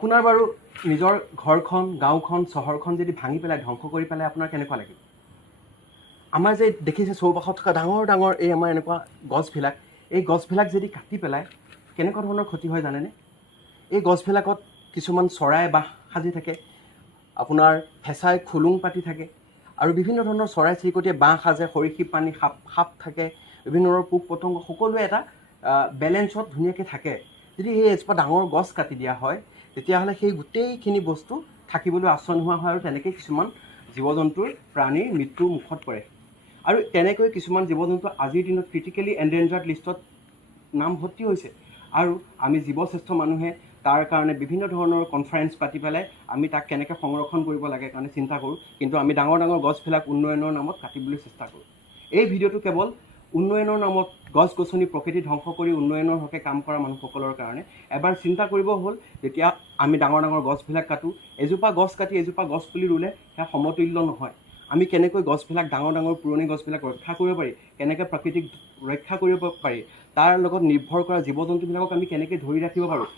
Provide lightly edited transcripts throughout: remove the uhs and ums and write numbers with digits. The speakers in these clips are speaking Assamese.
আপোনাৰ বাৰু নিজৰ ঘৰখন গাঁওখন চহৰখন যদি ভাঙি পেলাই ধ্বংস কৰি পেলাই আপোনাৰ কেনেকুৱা লাগিব আমাৰ যে দেখিছে চৌপাশত থকা ডাঙৰ ডাঙৰ এই আমাৰ এনেকুৱা গছবিলাক এই গছবিলাক যদি কাটি পেলাই কেনেকুৱা ধৰণৰ ক্ষতি হয় জানেনে এই গছবিলাকত কিছুমান চৰাই বাহ সাজি থাকে আপোনাৰ ফেঁচাই খুলুং পাতি থাকে আৰু বিভিন্ন ধৰণৰ চৰাই চিৰিকটিয়ে বাহ সাজে সৰীসৃপ প্ৰাণী সাপ থাকে বিভিন্ন ধৰণৰ পোক পতংগ সকলোৱে এটা বেলেঞ্চত ধুনীয়াকৈ থাকে যদি সেই এজোপা ডাঙৰ গছ কাটি দিয়া হয় তেতিয়াহ'লে সেই গোটেইখিনি বস্তু থাকিবলৈ আশ্ৰয় নোহোৱা হয় আৰু তেনেকৈ কিছুমান জীৱ জন্তুৰ প্ৰাণীৰ মৃত্যুৰ মুখত পৰে আৰু তেনেকৈ কিছুমান জীৱ জন্তু আজিৰ দিনত ক্ৰিটিকেলি এণ্ডেঞ্জাৰ্ড লিষ্টত নামভৰ্তি হৈছে আৰু আমি জীৱশ্ৰেষ্ঠ মানুহে তাৰ কাৰণে বিভিন্ন ধৰণৰ কনফাৰেঞ্চ পাতি পেলাই আমি তাক কেনেকৈ সংৰক্ষণ কৰিব লাগে কাৰণে চিন্তা কৰোঁ কিন্তু আমি ডাঙৰ ডাঙৰ গছবিলাক উন্নয়নৰ নামত কাটিবলৈ চেষ্টা কৰোঁ এই ভিডিঅ'টো কেৱল উন্নয়নৰ নামত গছ গছনি প্ৰকৃতি ধ্বংস কৰি উন্নয়নৰ হকে কাম কৰা মানুহসকলৰ কাৰণে এবাৰ চিন্তা কৰিব হ'ল যেতিয়া আমি ডাঙৰ ডাঙৰ গছবিলাক কাটোঁ এজোপা গছ কাটি এজোপা গছ পুলি ৰুলে সেয়া সমতুল্য নহয় আমি কেনেকৈ গছবিলাক ডাঙৰ ডাঙৰ পুৰণি গছবিলাক ৰক্ষা কৰিব পাৰি কেনেকৈ প্ৰাকৃতিক ৰক্ষা কৰিব পাৰি তাৰ লগত নিৰ্ভৰ কৰা জীৱ জন্তুবিলাকক আমি কেনেকৈ ধৰি ৰাখিব পাৰোঁ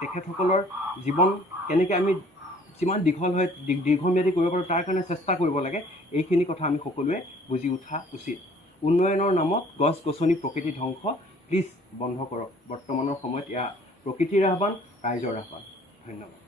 তেখেতসকলৰ জীৱন কেনেকৈ আমি যিমান দীঘল হয় দীৰ্ঘম্যাদী কৰিব পাৰোঁ তাৰ কাৰণে চেষ্টা কৰিব লাগে এইখিনি কথা আমি সকলোৱে বুজি উঠা উচিত উন্নয়নৰ নামত গছ গছনি প্ৰকৃতি ধ্বংস প্লিজ বন্ধ কৰক বৰ্তমানৰ সময়ত এয়া প্ৰকৃতিৰ আহ্বান ৰাইজৰ আহ্বান ধন্যবাদ